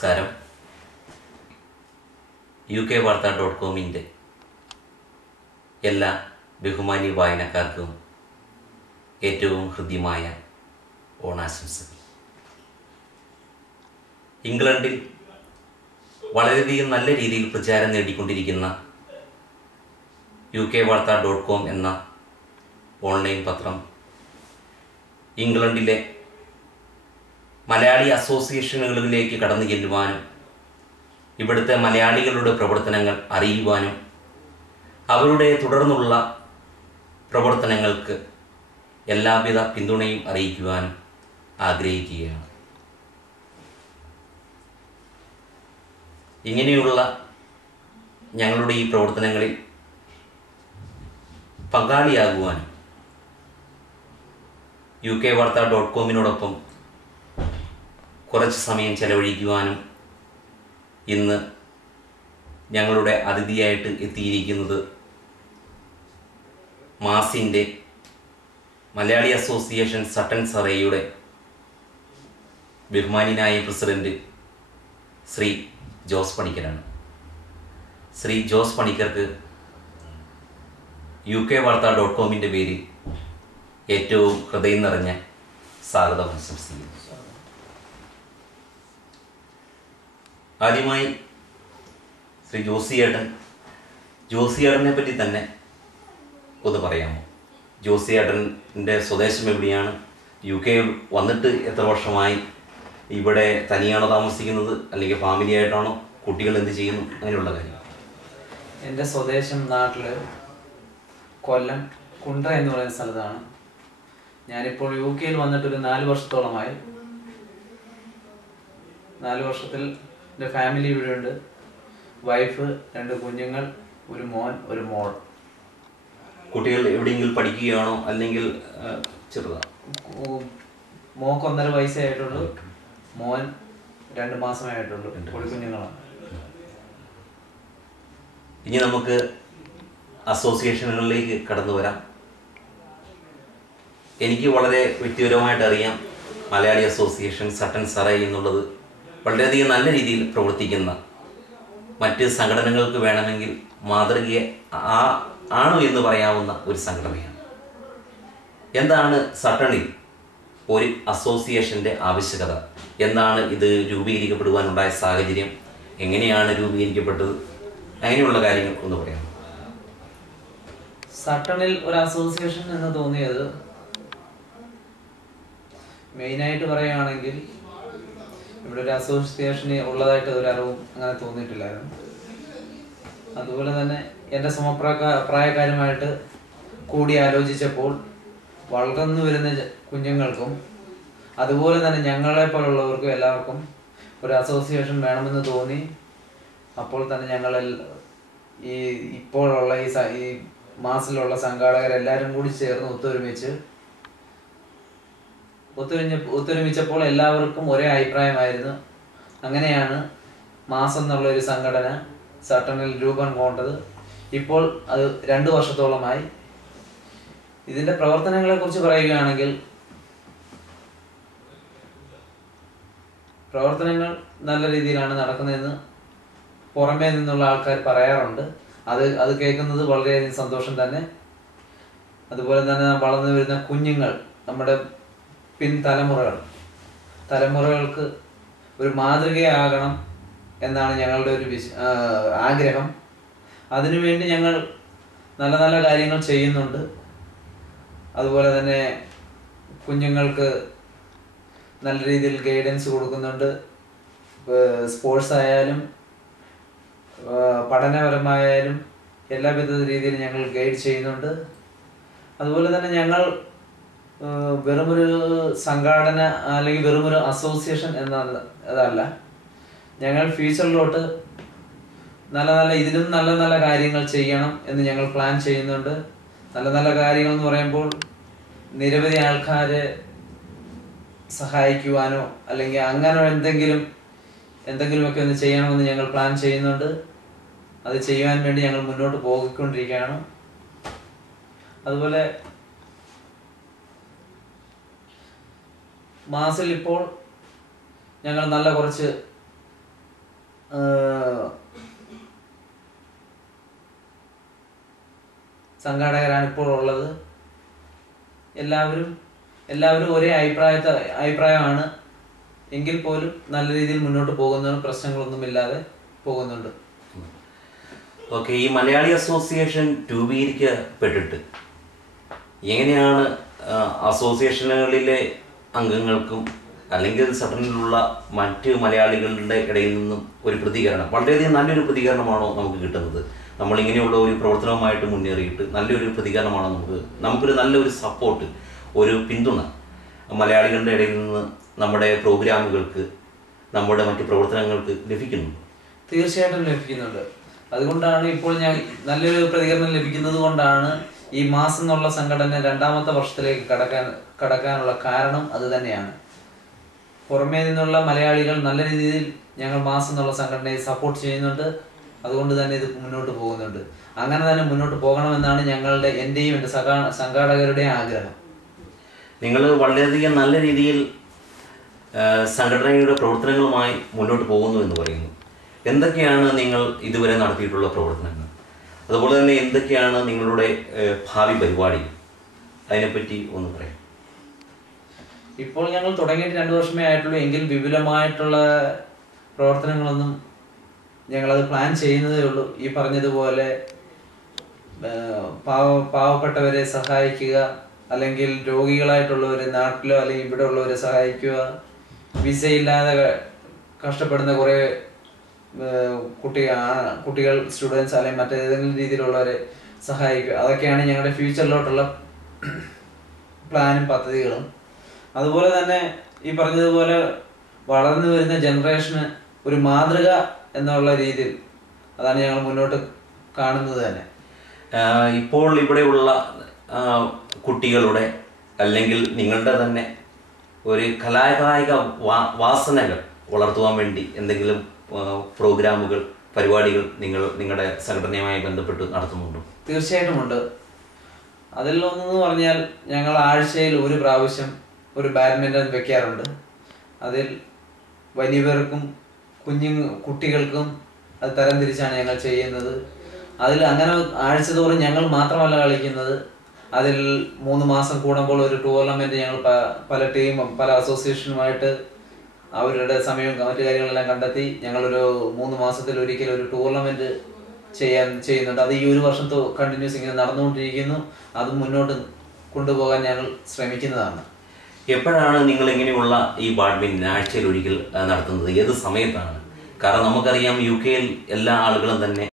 നമസ്കാരം. ukvarta.com-ന്റെ എല്ലാ ബഹുമാന്യ വായനക്കാർക്കും ഏറ്റവും ഹൃദ്യമായ ഓണാശംസകൾ. ഇംഗ്ലണ്ടിൽ വളരെയധികം നല്ല രീതിയിൽ പ്രചാരം നേടിക്കൊണ്ടിരിക്കുന്ന ukvarta.com എന്ന ഓൺലൈൻ പത്രം ഇംഗ്ലണ്ടിലെ മലയാളി അസോസിയേഷനുകളിലേക്ക് കടന്നു ചെല്ലുവാനും ഇവിടുത്തെ മലയാളികളുടെ പ്രവർത്തനങ്ങൾ അറിയുവാനും അവരുടെ തുടർന്നുള്ള പ്രവർത്തനങ്ങൾക്ക് എല്ലാവിധ പിന്തുണയും അറിയിക്കുവാനും ആഗ്രഹിക്കുകയാണ്. ഇങ്ങനെയുള്ള ഞങ്ങളുടെ ഈ പ്രവർത്തനങ്ങളിൽ പങ്കാളിയാകുവാനും ukvarta.com-നോടൊപ്പം കുറച്ച് സമയം ചെലവഴിക്കുവാനും ഇന്ന് ഞങ്ങളുടെ അതിഥിയായിട്ട് എത്തിയിരിക്കുന്നത് മാസിൻ്റെ മലയാളി അസോസിയേഷൻ സട്ടൻ സറേയുടെ ബഹുമാന്യനായ പ്രസിഡന്റ് ശ്രീ ജോസ് പണിക്കരാണ്. ശ്രീ ജോസ് പണിക്കർക്ക് ukvarta.com-ന്റെ പേരിൽ ഏറ്റവും ഹൃദയം നിറഞ്ഞ സ്വാഗതം ആശംസിക്കുന്നു. ആദ്യമായി ശ്രീ ജോസിയേട്ടനെ പറ്റി തന്നെ ഒന്ന് പറയാമോ? ജോസിയേട്ടൻ്റെ സ്വദേശം എവിടെയാണ്? UK വന്നിട്ട് എത്ര വർഷമായി? ഇവിടെ തനിയാണോ താമസിക്കുന്നത്, അല്ലെങ്കിൽ ഫാമിലി ആയിട്ടാണോ? കുട്ടികൾ എന്ത് ചെയ്യുന്നു? അങ്ങനെയുള്ള കാര്യം. എൻ്റെ സ്വദേശം നാട്ടിൽ കൊല്ലം കുണ്ട്ര എന്ന് പറയുന്ന സ്ഥലത്താണ്. ഞാനിപ്പോൾ UK വന്നിട്ടൊരു 4 വർഷത്തോളമായി. 4 വർഷത്തിൽ എൻ്റെ ഫാമിലി ഇവിടെ ഉണ്ട്. വൈഫ്, 2 കുഞ്ഞുങ്ങൾ, ഒരു മോൻ, ഒരു മോൾ. കുട്ടികൾ എവിടെയെങ്കിലും പഠിക്കുകയാണോ, അല്ലെങ്കിൽ ചെറുതാണ്? മോക്ക് 1.5 വയസ്സേ ആയിട്ടുള്ളൂ, മോൻ 2 മാസമേ ആയിട്ടുള്ളൂ. കുഞ്ഞുങ്ങളാണ്. ഇനി നമുക്ക് അസോസിയേഷനുകളിലേക്ക് കടന്നു വരാം. എനിക്ക് വളരെ വ്യക്തിപരമായിട്ട് അറിയാം, മലയാളി അസോസിയേഷൻ സട്ടൻ സറേ എന്നുള്ളത് വളരെയധികം നല്ല രീതിയിൽ പ്രവർത്തിക്കുന്ന, മറ്റ് സംഘടനകൾക്ക് വേണമെങ്കിൽ മാതൃകയെ ആണോ എന്ന് പറയാവുന്ന ഒരു സംഘടനയാണ്. എന്താണ് സട്ടണിൽ ഒരു അസോസിയേഷൻ്റെ ആവശ്യകത? എന്താണ് ഇത് രൂപീകരിക്കപ്പെടുവാനുണ്ടായ സാഹചര്യം? എങ്ങനെയാണ് രൂപീകരിക്കപ്പെട്ടത്? അങ്ങനെയുള്ള കാര്യങ്ങൾ ഒന്ന് പറയാം. സട്ടണിൽ ഒരു അസോസിയേഷൻ എന്ന് തോന്നിയത് മെയിനായിട്ട് പറയുകയാണെങ്കിൽ ഇവിടെ ഒരു അസോസിയേഷന് ഉള്ളതായിട്ട് ഒരു അറിവും അങ്ങനെ തോന്നിയിട്ടില്ലായിരുന്നു. അതുപോലെ തന്നെ എൻ്റെ സമപ്രായക്കാരുമായിട്ട് കൂടി ആലോചിച്ചപ്പോൾ വളർന്നു വരുന്ന കുഞ്ഞുങ്ങൾക്കും അതുപോലെ തന്നെ ഞങ്ങളെപ്പോലുള്ളവർക്കും എല്ലാവർക്കും ഒരു അസോസിയേഷൻ വേണമെന്ന് തോന്നി. അപ്പോൾ തന്നെ ഞങ്ങൾ ഈ ഇപ്പോഴുള്ള ഈ മാസിലുള്ള സംഘാടകരെല്ലാവരും കൂടി ചേർന്ന് ഒത്തൊരുമിച്ചപ്പോൾ എല്ലാവർക്കും ഒരേ അഭിപ്രായമായിരുന്നു. അങ്ങനെയാണ് മാസം എന്നുള്ള ഒരു സംഘടന സട്ടണിൽ രൂപം കൊണ്ടത്. ഇപ്പോൾ അത് 2 വർഷത്തോളമായി. ഇതിൻ്റെ പ്രവർത്തനങ്ങളെ കുറിച്ച് പറയുകയാണെങ്കിൽ പ്രവർത്തനങ്ങൾ നല്ല രീതിയിലാണ് നടക്കുന്നതെന്ന് പുറമേ നിന്നുള്ള ആൾക്കാർ പറയാറുണ്ട്. അത് കേൾക്കുന്നത് വളരെയധികം സന്തോഷം തന്നെ. അതുപോലെ തന്നെ വളർന്നു വരുന്ന കുഞ്ഞുങ്ങൾ, നമ്മുടെ തലമുറകൾക്ക് ഒരു മാതൃകയാകണം എന്നാണ് ഞങ്ങളുടെ ഒരു ആഗ്രഹം. അതിനുവേണ്ടി ഞങ്ങൾ നല്ല നല്ല കാര്യങ്ങൾ ചെയ്യുന്നുണ്ട്. അതുപോലെ തന്നെ കുഞ്ഞുങ്ങൾക്ക് നല്ല രീതിയിൽ ഗൈഡൻസ് കൊടുക്കുന്നുണ്ട്. സ്പോർട്സ് ആയാലും പഠനപരമായാലും എല്ലാവിധ രീതിയിൽ ഞങ്ങൾ ഗൈഡ് ചെയ്യുന്നുണ്ട്. അതുപോലെ തന്നെ ഞങ്ങൾ വെറുമൊരു സംഘടന അല്ലെങ്കിൽ വെറുമൊരു അസോസിയേഷൻ അതല്ല. ഞങ്ങൾ ഫ്യൂച്ചറിലോട്ട് ഇതിലും നല്ല നല്ല കാര്യങ്ങൾ ചെയ്യണം എന്ന് ഞങ്ങൾ പ്ലാൻ ചെയ്യുന്നുണ്ട്. നല്ല നല്ല കാര്യങ്ങൾ എന്ന് പറയുമ്പോൾ നിരവധി ആൾക്കാരെ സഹായിക്കുവാനോ അല്ലെങ്കിൽ അങ്ങനെ എന്തെങ്കിലുമൊക്കെ ഒന്ന് ചെയ്യണമെന്ന് ഞങ്ങൾ പ്ലാൻ ചെയ്യുന്നുണ്ട്. അത് ചെയ്യുവാൻ വേണ്ടി ഞങ്ങൾ മുന്നോട്ട് പോയിക്കൊണ്ടിരിക്കുകയാണ്. അതുപോലെ മാസിൽ ഇപ്പോൾ ഞങ്ങൾ നല്ല കുറച്ച് സംഘാടകരാണ് ഇപ്പോൾ ഉള്ളത്. എല്ലാവരും ഒരേ അഭിപ്രായമാണ്. എങ്കിൽ പോലും നല്ല രീതിയിൽ മുന്നോട്ട് പോകുന്നതിന് പ്രശ്നങ്ങളൊന്നുമില്ലാതെ പോകുന്നുണ്ട്. ഓക്കെ, ഈ മലയാളി അസോസിയേഷൻ രൂപീകരിക്കപ്പെട്ടിട്ട് എങ്ങനെയാണ് അസോസിയേഷനുകളിലെ അംഗങ്ങൾക്കും അല്ലെങ്കിൽ സട്ടനിലുള്ള മറ്റ് മലയാളികളുടെ ഇടയിൽ നിന്നും ഒരു പ്രതികരണം, വളരെയധികം നല്ലൊരു പ്രതികരണമാണോ നമുക്ക് കിട്ടുന്നത്? നമ്മളിങ്ങനെയുള്ള ഒരു പ്രവർത്തനവുമായിട്ട് മുന്നേറിയിട്ട് നല്ലൊരു പ്രതികരണമാണോ നമുക്കൊരു നല്ലൊരു സപ്പോർട്ട്, ഒരു പിന്തുണ മലയാളികളുടെ ഇടയിൽ നിന്ന് നമ്മുടെ പ്രോഗ്രാമുകൾക്ക്, നമ്മുടെ മറ്റ് പ്രവർത്തനങ്ങൾക്ക് ലഭിക്കുന്നു? തീർച്ചയായിട്ടും ലഭിക്കുന്നുണ്ട്. അതുകൊണ്ടാണ് ഇപ്പോൾ നല്ലൊരു പ്രതികരണം ലഭിക്കുന്നത് കൊണ്ടാണ് ഈ മാസ് എന്നുള്ള സംഘടന 2ാമത്തെ വർഷത്തിലേക്ക് കടക്കാനുള്ള കാരണം അത് തന്നെയാണ്. പുറമേ നിന്നുള്ള മലയാളികൾ നല്ല രീതിയിൽ ഞങ്ങൾ മാസ് എന്നുള്ള സംഘടനയെ സപ്പോർട്ട് ചെയ്യുന്നുണ്ട്. അതുകൊണ്ട് തന്നെ ഇത് മുന്നോട്ട് പോകുന്നുണ്ട്. അങ്ങനെ തന്നെ മുന്നോട്ട് പോകണമെന്നാണ് എൻ്റെയും എൻ്റെ സംഘാടകരുടെയും ആഗ്രഹം. നിങ്ങൾ വളരെയധികം നല്ല രീതിയിൽ സംഘടനയുടെ പ്രവർത്തനങ്ങളുമായി മുന്നോട്ട് പോകുന്നു എന്ന് പറയുന്നു. എന്തൊക്കെയാണ് നിങ്ങൾ ഇതുവരെ നടത്തിയിട്ടുള്ള പ്രവർത്തനങ്ങൾ? അതുപോലെ തന്നെ എന്തൊക്കെയാണ് നിങ്ങളുടെ ഭാവി പരിപാടി? അതിനെപ്പറ്റി ഒന്ന് പറയാം. ഇപ്പോൾ ഞങ്ങൾ തുടങ്ങിയിട്ട് 2 വർഷമേ ആയിട്ടുള്ളൂ. എങ്കിൽ വിപുലമായിട്ടുള്ള പ്രവർത്തനങ്ങളൊന്നും ഞങ്ങളത് പ്ലാൻ ചെയ്യുന്നതേ ഉള്ളൂ. ഈ പറഞ്ഞതുപോലെ പാവപ്പെട്ടവരെ സഹായിക്കുക, അല്ലെങ്കിൽ രോഗികളായിട്ടുള്ളവരെ നാട്ടിലോ അല്ലെങ്കിൽ ഇവിടെ ഉള്ളവരെ സഹായിക്കുക, വിസയില്ലാതെ കഷ്ടപ്പെടുന്ന കുറേ കുട്ടികൾ, സ്റ്റുഡൻസ് അല്ലെങ്കിൽ മറ്റേതെങ്കിലും രീതിയിലുള്ളവരെ സഹായിക്കുക. അതൊക്കെയാണ് ഞങ്ങളുടെ ഫ്യൂച്ചറിലോട്ടുള്ള പ്ലാനും പദ്ധതികളും. അതുപോലെ തന്നെ ഈ പറഞ്ഞതുപോലെ വളർന്നു വരുന്ന ജനറേഷന് ഒരു മാതൃക എന്നുള്ള രീതിയിൽ അതാണ് ഞങ്ങൾ മുന്നോട്ട് കാണുന്നത് തന്നെ. ഇപ്പോൾ ഇവിടെയുള്ള കുട്ടികളുടെ അല്ലെങ്കിൽ നിങ്ങളുടെ തന്നെ ഒരു കലാകായിക വാസനകൾ വളർത്തുവാൻ വേണ്ടി എന്തെങ്കിലും പ്രോഗ്രാമുകൾ, പരിപാടികൾ നിങ്ങളുടെ സംഘടനയുമായി ബന്ധപ്പെട്ട് നടത്തുന്നുണ്ടോ? തീർച്ചയായിട്ടും ഉണ്ട്. അതിലൊന്നെന്ന് പറഞ്ഞാൽ ഞങ്ങൾ ആഴ്ചയിൽ ഒരു പ്രാവശ്യം ഒരു ബാഡ്മിൻ്റൺ വെക്കാറുണ്ട്. അതിൽ വലിയവർക്കും കുട്ടികൾക്കും അത് തരംതിരിച്ചാണ് ഞങ്ങൾ ചെയ്യുന്നത്. അതിൽ അങ്ങനെ ആഴ്ച തോറും ഞങ്ങൾ മാത്രമല്ല കളിക്കുന്നത്. അതിൽ 3 മാസം കൂടുമ്പോൾ ഒരു ടൂർണമെൻറ്റ് ഞങ്ങൾ പല ടീമും പല അസോസിയേഷനുമായിട്ട് അവരുടെ സമയവും മറ്റു കാര്യങ്ങളെല്ലാം കണ്ടെത്തി ഞങ്ങളൊരു 3 മാസത്തിൽ ഒരിക്കൽ ഒരു ടൂർണമെൻറ്റ് ചെയ്യുന്നുണ്ട്. അത് ഈ 1 വർഷം കണ്ടിന്യൂസ് ഇങ്ങനെ നടന്നുകൊണ്ടിരിക്കുന്നു. അത് മുന്നോട്ട് കൊണ്ടുപോകാൻ ഞങ്ങൾ ശ്രമിക്കുന്നതാണ്. എപ്പോഴാണ് നിങ്ങൾ ഇങ്ങനെയുള്ള ഈ ബാഡ്മിൻ്റൺ ആഴ്ചയിൽ ഒരിക്കൽ നടത്തുന്നത്? ഏത് സമയത്താണ്? കാരണം നമുക്കറിയാം UK എല്ലാ ആളുകളും തന്നെ